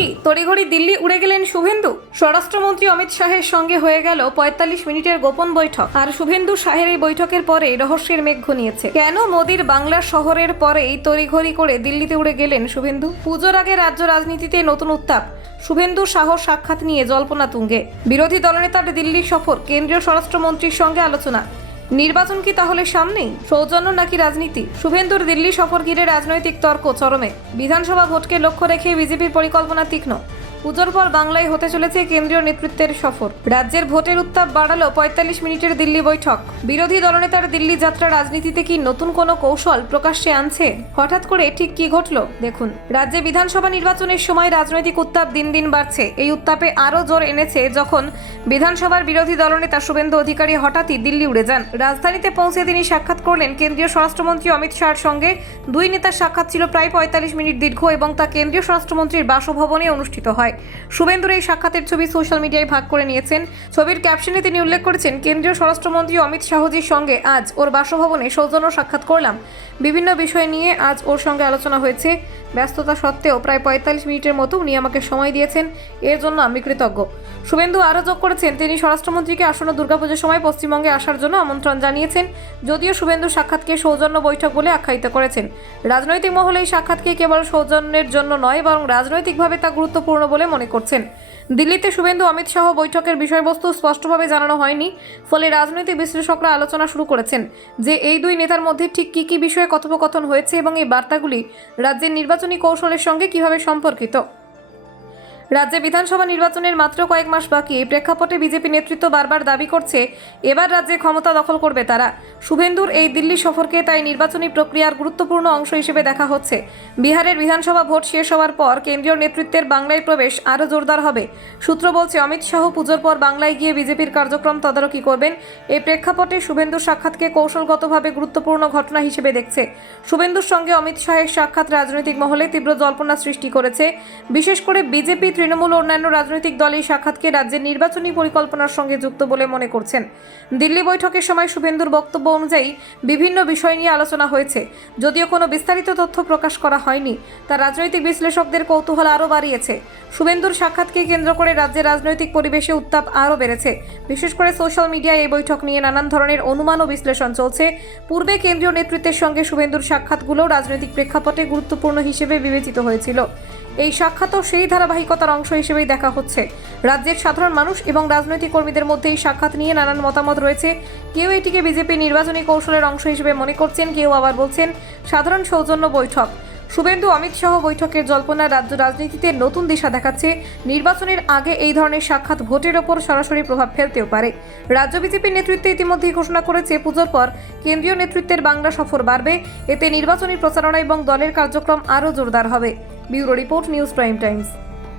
কি তড়িঘড়ি দিল্লি উড়ে গেলেন শুভেন্দু? স্বরাষ্ট্রমন্ত্রী অমিত শাহের সঙ্গে হয়ে গেল ৪৫ মিনিটের গোপন বৈঠক। আর শুভেন্দু শাহের এই বৈঠকের পরে রহস্যের মেঘ ঘনিয়েছে। কেন মোদির বাংলা শহরের পরেই তড়িঘড়ি করে দিল্লিতে উড়ে গেলেন শুভেন্দু? পুজোর আগে রাজ্য রাজনীতিতে নতুন উত্তাপ। শুভেন্দু শাহ সাক্ষাৎ নিয়ে জল্পনা তুঙ্গে। বিরোধী দলনেতার দিল্লি সফর, কেন্দ্রীয় স্বরাষ্ট্রমন্ত্রীর সঙ্গে আলোচনা। নির্বাচন কি তাহলে সামনেই? সৌজন্য নাকি রাজনীতি? শুভেন্দুর দিল্লি সফর ঘিরে রাজনৈতিক তর্ক চরমে। বিধানসভা ভোটকে লক্ষ্য রেখে বিজেপির পরিকল্পনা তীক্ষ্ণ। পুজোর পর বাংলায় হতে চলেছে কেন্দ্রীয় নেতৃত্বের সফর। রাজ্যের ভোটের উত্তাপ বাড়ালো ৪৫ মিনিটের দিল্লি বৈঠক। বিরোধী দলনেতার দিল্লি যাত্রা রাজনীতিতে কি নতুন কোনো কৌশল প্রকাশ্যে আনছে? হঠাৎ করে ঠিক কি ঘটলো দেখুন। রাজ্যে বিধানসভা নির্বাচনের সময় রাজনৈতিক উত্তাপ দিন দিন বাড়ছে। এই উত্তাপে আরও জোর এনেছে যখন বিধানসভার বিরোধী দলনেতা শুভেন্দু অধিকারী হঠাৎই দিল্লি উড়ে যান। রাজধানীতে পৌঁছে তিনি সাক্ষাৎ করলেন কেন্দ্রীয় স্বরাষ্ট্রমন্ত্রী অমিত শাহের সঙ্গে। দুই নেতার সাক্ষাৎ ছিল প্রায় ৪৫ মিনিট দীর্ঘ এবং তা কেন্দ্রীয় স্বরাষ্ট্রমন্ত্রীর বাসভবনে অনুষ্ঠিত হয়। শুভেন্দুর এই সাক্ষাতের ছবি সোশ্যাল মিডিয়ায় ভাগ করে নিয়েছেন। ছবির ক্যাপশনে তিনি উল্লেখ করেছেন, কেন্দ্রীয় স্বরাষ্ট্রমন্ত্রী অমিত শাহজির সঙ্গে আজ ওর বাসভবনে সৌজন্য সাক্ষাৎ করলাম। বিভিন্ন বিষয় নিয়ে আজ ওর সঙ্গে আলোচনা হয়েছে। ব্যস্ততা সত্ত্বেও প্রায় ৪৫ মিনিটের মতো উনি আমাকে সময় দিয়েছেন, এর জন্য আমি কৃতজ্ঞ। শুভেন্দু আরও যোগ করেছেন, তিনি স্বরাষ্ট্রমন্ত্রীকে আসন্ন দুর্গাপুজোর সময় পশ্চিমবঙ্গে আসার জন্য আমন্ত্রণ জানিয়েছেন। যদিও শুভেন্দু সাক্ষাৎকে সৌজন্য বৈঠক বলে আখ্যায়িত করেছেন। রাজনৈতিক মহলে এই সাক্ষাৎকে কেবল সৌজন্যের জন্য নয়, বরং রাজনৈতিকভাবে তা গুরুত্বপূর্ণ বলে মনে করছেন। দিল্লিতে শুভেন্দু অমিত শাহ বৈঠকের বিষয়বস্তু স্পষ্টভাবে জানানো হয়নি, ফলে রাজনৈতিক বিশ্লেষকরা আলোচনা শুরু করেছেন যে এই দুই নেতার মধ্যে ঠিক কী কী বিষয়ে কথোপকথন হয়েছে এবং এই বার্তাগুলি রাজ্যের নির্বাচনী কৌশলের সঙ্গে কিভাবে সম্পর্কিত। রাজ্যে বিধানসভা নির্বাচনের মাত্র কয়েক মাস বাকি। এই প্রেক্ষাপটে বিজেপি নেতৃত্ব বারবার দাবি করছে এবার রাজ্যে ক্ষমতা দখল করবে তারা। শুভেন্দুর এই দিল্লি সফরকে তাই নির্বাচনী প্রক্রিয়ার গুরুত্বপূর্ণ অংশ হিসেবে দেখা হচ্ছে। বিহারের বিধানসভা ভোট শেষ হওয়ার পর কেন্দ্রীয় নেতৃত্বের বাংলায় প্রবেশ আরও জোরদার হবে। সূত্র বলছে, অমিত শাহ পুজোর পর বাংলায় গিয়ে বিজেপির কার্যক্রম তদারকি করবেন। এই প্রেক্ষাপটে শুভেন্দুর সাক্ষাৎকে কৌশলগতভাবে গুরুত্বপূর্ণ ঘটনা হিসেবে দেখছে। শুভেন্দুর সঙ্গে অমিত শাহের সাক্ষাৎ রাজনৈতিক মহলে তীব্র জল্পনা সৃষ্টি করেছে। বিশেষ করে বিজেপি, তৃণমূল ও অন্যান্য রাজনৈতিক দল এই সাক্ষাৎকে রাজ্যের নির্বাচনী পরিকল্পনার সঙ্গে যুক্ত বলে মনে করছেন। দিল্লি বৈঠকের সময় শুভেন্দুর বক্তব্য অনুযায়ী বিভিন্ন বিষয় নিয়ে আলোচনা হয়েছে। যদিও কোনো বিস্তারিত তথ্য প্রকাশ করা হয়নি, তা রাজনৈতিক বিশ্লেষকদের কৌতূহল আরও বাড়িয়েছে। শুভেন্দুর সাক্ষাৎকে কেন্দ্র করে রাজ্যের রাজনৈতিক পরিবেশে উত্তাপ আরও বেড়েছে। বিশেষ করে সোশ্যাল মিডিয়ায় এই বৈঠক নিয়ে নানান ধরনের অনুমান ও বিশ্লেষণ চলছে। পূর্বে কেন্দ্রীয় নেতৃত্বের সঙ্গে শুভেন্দুর সাক্ষাৎগুলো রাজনৈতিক প্রেক্ষাপটে গুরুত্বপূর্ণ হিসেবে বিবেচিত হয়েছিল। এই সাক্ষাৎও সেই ধারাবাহিকতার অংশ হিসেবেই দেখা হচ্ছে। রাজ্যের সাধারণ মানুষ এবং রাজনৈতিক কর্মীদের মধ্যে এই সাক্ষাৎ নিয়ে নানান মতামত রয়েছে। কেউ এটিকে বিজেপি নির্বাচনী কৌশলের অংশ হিসেবে মনে করছেন, কেউ আবার বলছেন সাধারণ সৌজন্য বৈঠক। শুভেন্দু অমিত শাহ বৈঠকের জল্পনা রাজ্য রাজনীতিতে নতুন দিশা দেখাচ্ছে। নির্বাচনের আগে এই ধরনের সাক্ষাৎ ভোটের ওপর সরাসরি প্রভাব ফেলতেও পারে। রাজ্য বিজেপির নেতৃত্ব ইতিমধ্যেই ঘোষণা করেছে পুজোর পর কেন্দ্রীয় নেতৃত্বের বাংলা সফর বাড়বে। এতে নির্বাচনী প্রচারণা এবং দলের কার্যক্রম আরও জোরদার হবে। Bureau report, news prime Times.